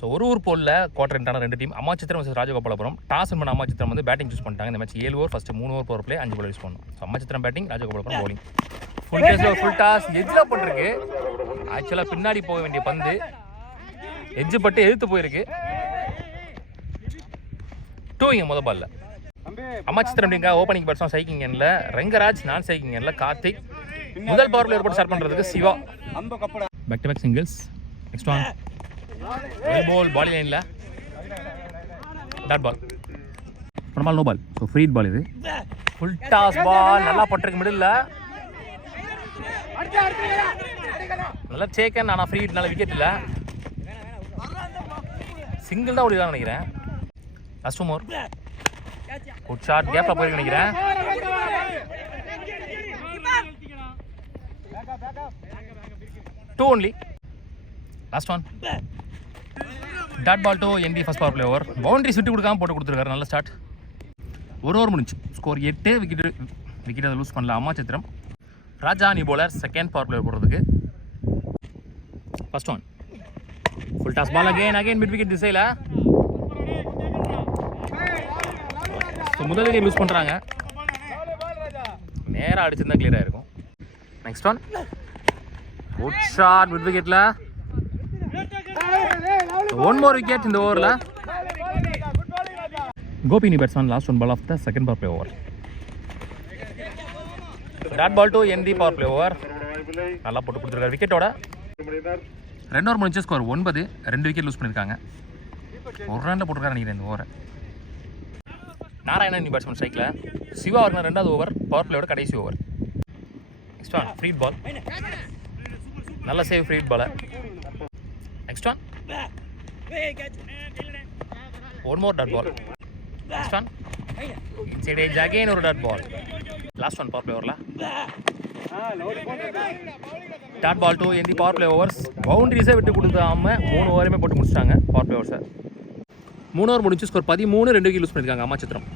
So ஒரு போலில் quarter எண்டான 2 team Ammachithiram vs Rajagopalapuram. Toss பண்ண அம்மாச்சித்திரம் வந்து பேட்டிங் சூஸ் பண்ணிட்டாங்க. இந்த match 7 over first 3 over power play 5 ball use பண்ணணும். So Ammachithiram batting, Rajagopalapuram bowling. Full toss எஜ்ஜில் பண்ணிருக்கு. ஆக்சுவலாக பின்னாடி போக வேண்டிய பந்து எஜ்ஜு பட்டு எதிர்த்து போயிருக்கு. 2 முதல் பால்ல அம்மாச்சித்திரம் டீங்க ஓப்பனிங் பேட்ஸ்மேன் சைக்கிங் எண்ணில் ரங்கராஜ், நான் சைக்கிங் எண்ணில் கார்த்திக். முதல் பவர் பிளேயர் போட்டு ஸ்டார்ட் பண்ணுறதுக்கு Siva. Back to back singles. Next one ball ball லைனில் dot ball. One ball no ball. So free ball இது. ஃபுல் டாஸ் பால் நல்லா பட்டிருக்கு மிடில். நல்லா சேக்கன். ஆனால் ஃப்ரீ நல்ல விக்கெட் இல்லை. சிங்கிள் தான் ஓடிதான் நினைக்கிறேன். Last more good shot. கேப்ல போய் நினைக்கிறேன். Two only. Last one dot ball to end first power play over. Boundary சுட்டி கொடுக்காம போட்டு கொடுத்துருக்காரு. நல்ல ஸ்டார்ட். ஒரு ஓவர் முடிஞ்சு. ஸ்கோர் 8 விக்கெட் அதை லூஸ் பண்ணல அம்மாச்சித்திரம். ராஜா நீ போலர் செகண்ட் பவர் பிளே போடுறதுக்கு. First one full toss ball again mid wicket திசையில். முதல் விக்கெட் லூஸ் பண்ணுறாங்க. நேராக அடிச்சிருந்தா கிளியராக இருக்கும். Next one good shot mid விக்கெட்டில். ஒன் மோர் விக்கெட் இந்த ஓவரில். Gopini batsman last one ball of the second power play over. Dot ball to NT power play over. நல்லா போட்டு கொடுத்துருக்காரு விக்கெட்டோட. 2 ஓவர் முடிஞ்சு ஸ்கோர் 9. 2 விக்கெட் லூஸ் பண்ணியிருக்காங்க. ஒரு ரனில் போட்டிருக்காரு நினைக்கிறேன் இந்த ஓவரை. நாராயணன் பேட்ஸ்மேன் ஸ்ட்ரைக்கில். சிவா அவர்கள் 2வது ஓவர் பவர் பிளேயோட கடைசி over. Next one free ball. நல்ல சேவ் ஃப்ரீ பாலை. Next one one more dot ball. Next one inside edge again ஒரு dot ball. Last one power play ஓவரில் dot ball to NT power play overs. பவுண்டரிஸை விட்டு கொடுக்காம 3 ஓவருமே போட்டு முடிச்சிட்டாங்க பவர் பிளே ஓவர்ஸை. 3 ஓவர் முடிச்சு ஸ்கோர் 13. 2 விக்கெட் லூஸ் பண்ணியிருக்காங்க அம்மாச்சித்திரம்.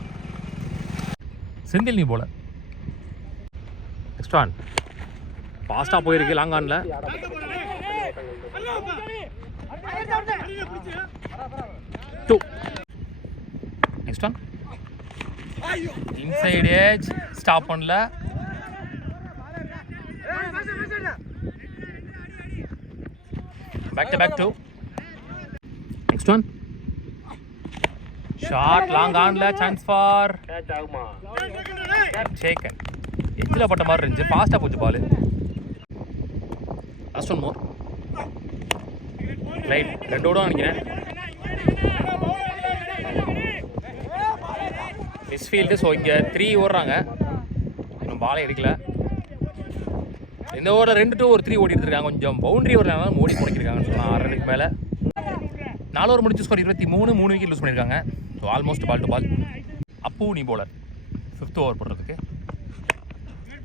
செந்தில் நீ போல. நெக்ஸ்ட் ஒன் ஃபாஸ்ட்டாக போயிருக்கு லாங் ஆனில். Two. Next one inside edge stop பண்ணல. Back to back 2. Next one short long ஆன்ல சான்ஸ் ஃபார் டேக்கன். எஜ்ஜில் பட்ட மாதிரி இருந்துச்சு. ஃபாஸ்ட்டாக போச்சு ball. Last one more right. 2 ஓடும் நினைக்கிறேன். Miss field. ஸோ இங்கே 3 ஓடுறாங்க. இன்னும் பாலே எடுக்கல. இந்த ஓவரில் 2 to 3 ஓடி எடுத்துருக்காங்க. கொஞ்சம் பவுண்டரி ஓவரில் ஓடி முடிக்கிருக்காங்கன்னு சொல்லலாம். 6 ரனுக்கு மேலே. 4 ஓவர் முடிச்சு ஸ்கோர் 23. 3 விக்கெட் லூஸ் பண்ணியிருக்காங்க. So almost ball to ball. அப்பு நீ போலர் 5th ஓவர் போடுறதுக்கு.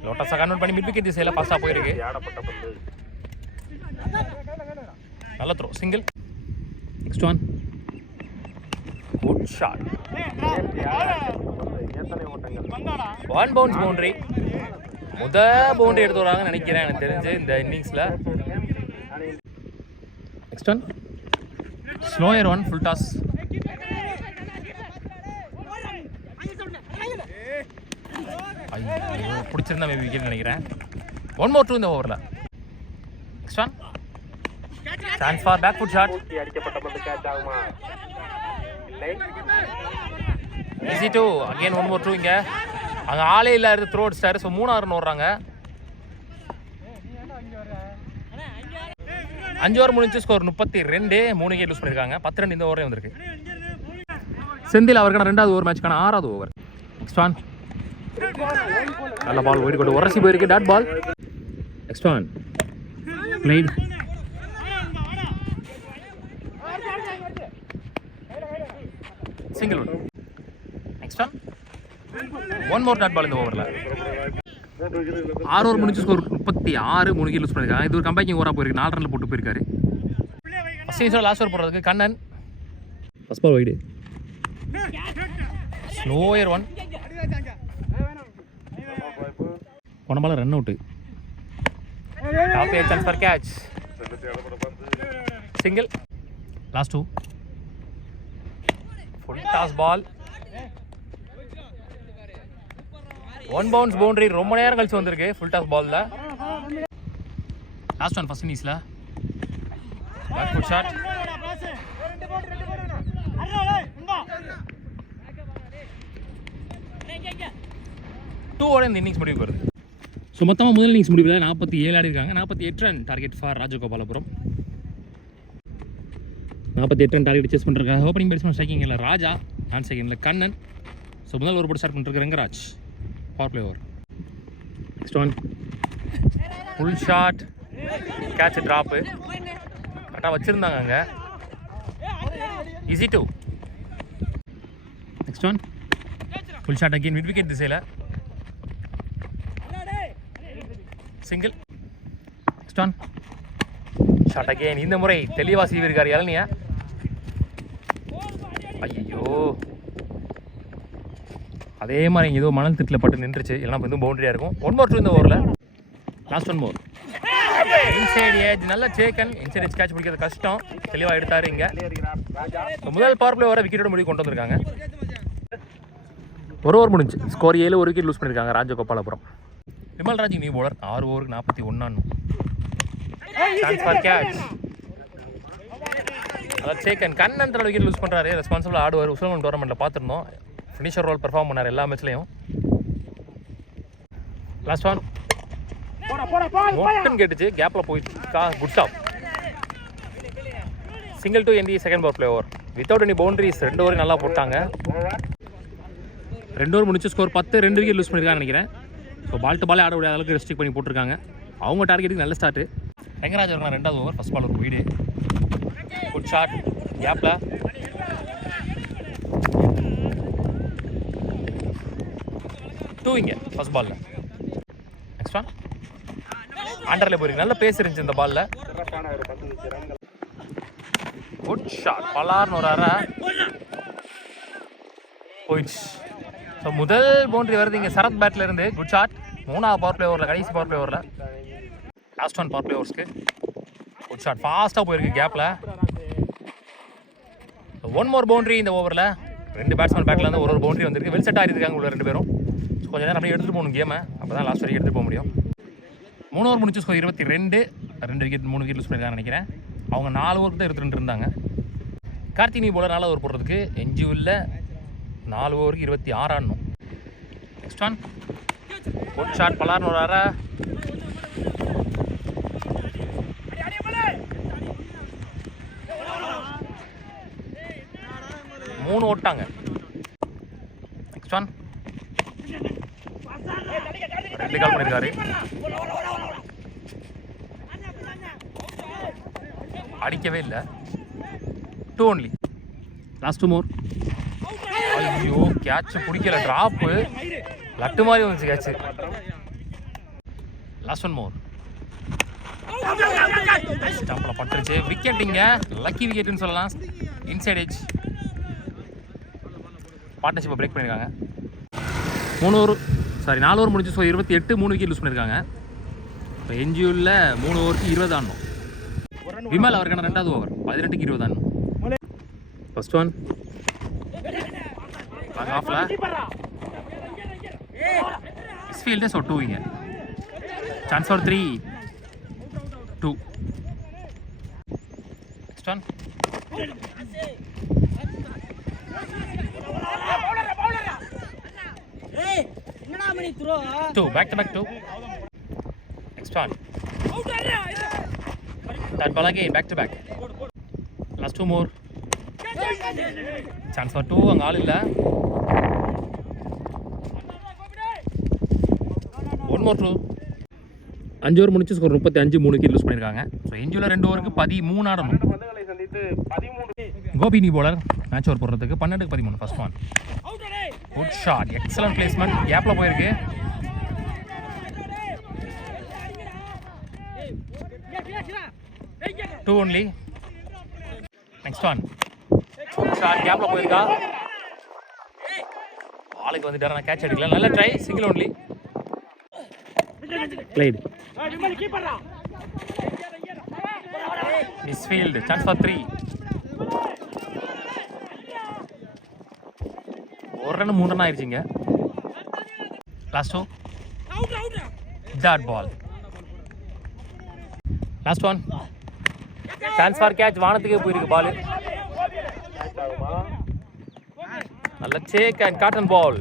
லோட்டஸை கன்வெர்ட் பண்ணி மிட் விக்கெட் திசையில் ஃபாஸ்ட்டாக போயிருக்கு. நல்ல throw single. Next one good shot. 1 bounce boundary. Boundary எடுத்து வராங்கன்னு நினைக்கிறேன் எனக்கு தெரிஞ்சு இந்த இன்னிங்ஸில். Next one slower one full toss. பிடிச்சிருந்தா மேபி விக்கெட் நினைக்கிறேன். 1 more 2 இந்த ஓவரில். Next one chance for back foot shot. Easy two. Again 1 more 2. இங்கே அங்கே ஆளே இல்லை த்ரோ அடிச்சிட்டாரு. ஸோ 3 ரன் ஓடுறாங்க. 5 ஓவர் முடிஞ்சு ஸ்கோர் 32. 3 விக்கெட் லூஸ் பண்ணியிருக்காங்க. 10 ரன் இந்த ஓவரே வந்திருக்கு. செந்தில் அவருக்கான 2வது ஓவர் மேட்ச்க்கான 6வது ஓவர். நெக்ஸ்ட் ஒன் நல்ல பால் ஓடிக்கொண்டு உரசி போயிருக்கு. Dot ball. Next one played. Single one. Next one 1 more dot ball இந்த ஓவரில். 6 ஓவர் முடிஞ்சு ஸ்கோர் 36. 3 விக்கெட் லூஸ் பண்ணியிருக்காங்க. இது ஒரு கம்பேக்கிங் ஓவராக போயிருக்கு. 4 ரனில் போட்டு போயிருக்காரு. ஃபர்ஸ்ட் இன்னிங்ஸில் லாஸ்ட் ஓவர் போடுறதுக்கு Kannan. First ball wide. Slower one. போன ball run out. Top 8 chance for catch. Single. Last 2 full toss ball. One bounce boundary ரொம்ப நேரம் கழிச்சு வந்திருக்கு ஃபுல் டாஸ் பால்ல. லாஸ்ட் ஒன் ஃபர்ஸ்ட் இன்னிங்ஸ்ல பேக் ஃபுட் ஷாட். 2 ஓட இந்த இன்னிங்ஸ் முடிவுக்கு வருது. ஸோ மொத்தமாக முதல் இன்னிங்ஸ் முடிவில் 47 ஆடி இருக்காங்க. 48 run target for Rajagopalapuram. 48 run target chase பண்ணிருக்காங்க. ஓப்பனிங் பேட்ஸ்மேன் ஸ்ட்ரைக்கிங்கில் ராஜா, நான் செகண்டில் கண்ணன். ஸோ முதல் ஓவர் போட்டு ஸ்டார்ட் பண்ணிட்டு Rangaraj. Power play over. Next one full shot, catch drop கரெக்டாக வச்சுருந்தாங்க அங்கே. Easy 2. Next one full shot again mid wicket திசையில். Single. Next one shot again. இந்த முறை தெளிவாக சீவிருக்கார் இளநியா. ஐயோ, அதே மாதிரி ஏதோ மணல் திட்டில் பட்டு நின்றுச்சு. இல்லைனா எதுவும் பவுண்டரியாக இருக்கும். 1 more 2 இந்த ஓவரில். Last 1 more. இன்சைட் ஏஜ் நல்ல சேக்கன். இன்சைட் ஏஜ் கேட்ச் பிடிக்கிறது கஷ்டம். தெளிவாக எடுத்தார் இங்கே. முதல் பவர் பிளே ஓவரை விக்கெட்டோட முடிவு கொண்டு வந்திருக்காங்க. ஒரு ஓவர் முடிஞ்சு. ஸ்கோர் 7, 1 விக்கெட் லூஸ் பண்ணியிருக்காங்க ராஜகோபாலபுரம். Vimalraj new bowler. 6 ஓவருக்கு 41 சான்ஸ் ஃபார் கேட்ச். அதாவது சேக்கன் கண்ணன் தடவை விக்கெட் லூஸ் பண்ணுறாரு. ரெஸ்பான்சிபிளாக ஆடுவார். உஸ்மான் டோர்னமெண்ட்டில் பார்த்துருந்தோம். ஃபினிஷர் ரோல் பெர்ஃபார்ம் பண்ணார் எல்லா மேட்ச்லையும். லாஸ்ட் ஒன் மொட்டன் கேட்டுச்சு. கேப்பில் போயிடுச்சு. Good stop. Single to end second power play over. Without any boundaries 2 over நல்லா போட்டாங்க. 2 ஓவர் முடிச்சு ஸ்கோர் 10, 2 விக்கெட் லூஸ் பண்ணியிருக்காங்கன்னு நினைக்கிறேன். ஸோ பால் டு பாலே ஆட முடியாத அளவுக்கு ரெஸ்ட்ரிக்ட் பண்ணி போட்டிருக்காங்க. அவங்க டார்கெட்டுக்கு நல்ல ஸ்டார்ட்டு. ரங்கராஜ் வரலாம் 2வது ஓவர். ஃபர்ஸ்ட் பால் ஒரு வீடு. குட் ஷாட் கேப்பில். டூவிங்க ஃபர்ஸ்ட் பாலில். நெக்ஸ்ட் ஒன் அண்டரில் போயிருக்கு. நல்ல பேஸ் இருந்துச்சு இந்த பாலில். Good shot. பலார்னு ஒரு அரை போயிடுச்சு. ஸோ முதல் பவுண்டரி வருது இங்கே சரத் பேட்டில் இருந்து. Good shot. 3வது பவர் பிளே ஓவரில், கடைசி பவர் பிளே ஓவரில். லாஸ்ட் ஒன் பவர் பிளே ஓவர்ஸ்க்கு. Good shot. ஃபாஸ்ட்டாக போயிருக்கு கேப்பில். 1 more பவுண்டரி இந்த ஓவரில். 2 பேட்ஸ்மேன் பேக்கில் இருந்து ஒரு பவுண்டரி வந்திருக்கு. வெல் செட் ஆகிருக்காங்க உள்ள 2 பேரும். ஸோ கொஞ்சம் நேரம் அப்படியே எடுத்துகிட்டு போகணும் கேமை. அப்போ தான் லாஸ்ட் வரைக்கும் எடுத்துகிட்டு போக முடியும். 3 ஓவர் முடிச்சு ஸ்கோர் 22, 2 விக்கெட் 3 விக்கெட் லூஸ் பண்ணியிருக்காங்கன்னு நினைக்கிறேன். அவங்க 4 ஓவருக்கு தான் 22 இருந்தாங்க. கார்த்தினி போல 4 ஓவர் போடுறதுக்கு என்ஜியூவில் 4 ஓவருக்கு 26 ஆடணும். Next one good shot. பலார்னு ஒரு அரை. மூணு ஓட்டாங்க. நெக்ஸ்ட் ஒன் 2 கால் பண்ணியிருக்காரு. அடிக்கவே இல்லை. 2 only. Last 2 more. ஐயோ, கேட்ச் பிடிக்கல. ட்ராப்பு லட்டு மாதிரி வந்துச்சு கேட்ச். Last 1 more. ஸ்டம்பில் பட்டுருச்சு. விக்கெட் இங்கே லக்கி விக்கெட்டுன்னு சொல்லலாம். Inside edge. பார்ட்னர்ஷிப்பை பிரேக் பண்ணியிருக்காங்க. 4 ஓவர் முடிஞ்சு. ஸோ 28, 3 விக்கெட் லூஸ் பண்ணியிருக்காங்க. இப்போ என்ஜியூவில் 3 ஓவருக்கு 20 ஆடணும். விமல் அவருக்கான 2வது ஓவர் 18க்கு 20 ஆடணும். ஃபர்ஸ்ட் ஒன் ஆஃப்ல மிஸ்ஃபீல்டு. ஸோ 2 இங்கே. Chance for 3, 2. Next one 2, back to back 2. Next one. That ball again, back to back. Last 2 more. Chance for 2, அங்க ஆள் இல்ல. 1 more 2. 5 ஓவர் முடிச்சு ஸ்கோர் 35, 3 விக்கெட் லூஸ் பண்ணிருக்காங்க. ஸோ என்ஜியூவில் 2 ஓவருக்கு 13 ஆடணும். கோபி நீ போலர் மேட்ச் ஓவர் போடுறதுக்கு 12க்கு 13. First one good shot. Excellent placement. கேப்பில் போயிருக்கு. Two only. Next one good shot. கேப்பில் போயிருக்கா. பாலுக்கு வந்துட்டார். நான் கேட்ச் அடிக்கல. நல்ல try. Single only. Played. Misfield. Chance for 3. 4 run 3 run ஆயிடுச்சுங்க. Last over dot ball. Last one chance for catch. வானத்துக்கே போயிருக்கு பால். நல்ல சேக் அண்ட் காட்டன் பால்.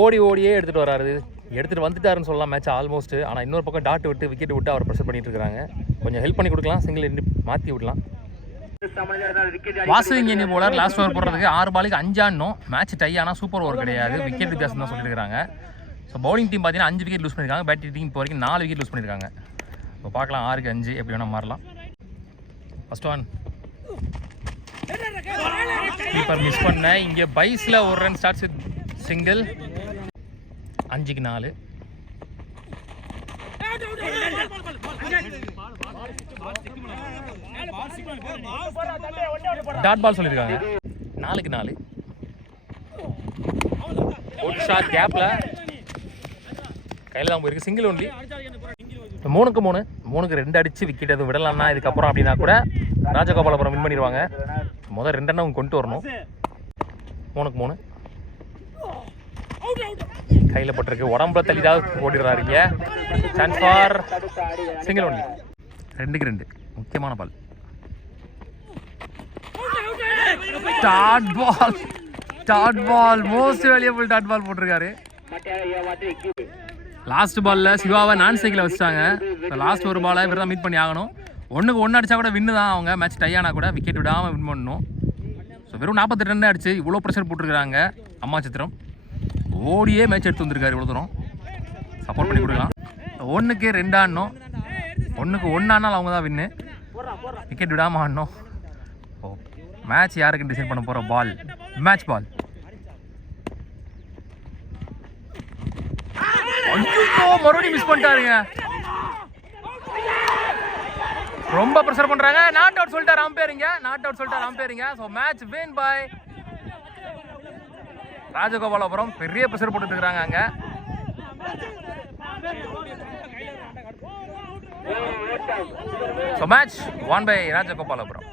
ஓடியே எடுத்துகிட்டு வராரு. எடுத்துகிட்டு வந்துட்டாருன்னு சொல்லலாம் மேட்ச் ஆல்மோஸ்ட். ஆனால் இன்னொரு பக்கம் டாட் விட்டு விக்கெட் விட்டு அவர் ப்ரெஷர் பண்ணிட்டு இருக்காங்க. கொஞ்சம் ஹெல்ப் பண்ணி கொடுக்கலாம், சிங்கிள் மாற்றி விடலாம். வாசு இங்கே போலார் லாஸ்ட் ஓவர் போடுறதுக்கு 6 பாலுக்கு 5 ஆடணும். மேட்ச் டை ஆனால் சூப்பர் ஓவர் கிடையாது, விக்கெட் வித்தியாசம் தான் சொல்லியிருக்காங்க. ஸோ பவுலிங் டீம் பார்த்தீங்கன்னா 5 விக்கெட் லூஸ் பண்ணியிருக்காங்க. பேட்டிங் டீம் இப்போ வரைக்கும் 4 விக்கெட் லூஸ் பண்ணியிருக்காங்க. இப்போ பார்க்கலாம் 6க்கு 5 எப்படி வேணால் மாறலாம். ஃபர்ஸ்ட் ஒன் கீப்பர் மிஸ் பண்ண. இங்கே பைஸில் ஒரு ரன் ஸ்டார்ட்ஸ் வித் சிங்கிள். 5க்கு 4. டாட் பால் சொல்லியிருக்காங்க. 4க்கு 4. ஒரு ஷாட் கேப்பில் கையில் தான் போயிருக்கு. Single only. 3க்கு 3. 3க்கு 2 அடித்து விக்கெட் எதுவும் விடலாம்னா இதுக்கப்புறம் அப்படின்னா கூட ராஜகோபாலபுரம் வின் பண்ணிடுவாங்க. முதல் 2 ரன் அவங்க கொண்டு வரணும். 3க்கு 3. கையில் போட்டிருக்கு. உடம்புல தள்ளிதான் ஓடிடுறாருங்க. Chance for single only. 2க்கு 2. முக்கியமான ball. Dot ball. Dot ball most valuable dot ball போட்டிருக்காரு. லாஸ்ட் பாலில் சிவாவை நான் சைக்கிளை வச்சுட்டாங்க. லாஸ்ட் ஒரு பாலை இவர் தான் மீட் பண்ணி ஆகணும். 1க்கு 1 அடித்தா கூட வின்னு தான் அவங்க. மேட்ச் டை ஆனால் கூட விக்கெட் விடாமல் வின் பண்ணணும். ஸோ வெறும் 48 ரன் அடிச்சு இவ்வளோ ப்ரெஷர் போட்டிருக்காங்க அம்மா சித்திரம். ஓடியே மேட்ச் எடுத்து வந்திருக்காரு. இவ்வளோ தூரம் சப்போர்ட் பண்ணி கொடுக்கலாம். 1க்கு 2 ஆடணும். 1க்கு 1 ஆனாலும் அவங்க தான் வின்னு. விக்கெட் விடாமல் ஆடணும். ஓ மேட்ச் யாருக்கு டிசைட் பண்ண போகிற பால் மேட்ச் பால். மறுபடியும் மிஸ் பண்ணிட்டாருங்க. ரொம்ப ப்ரெஷர் பண்றாங்க. நாட் அவுட் சொல்லிட்டாரு அம்பையரிங்க. So match win by Rajagopalapuram. பெரிய ப்ரெஷர் போட்டுட்டு இருக்காங்க அங்க. So match 1 by Rajagopalapuram.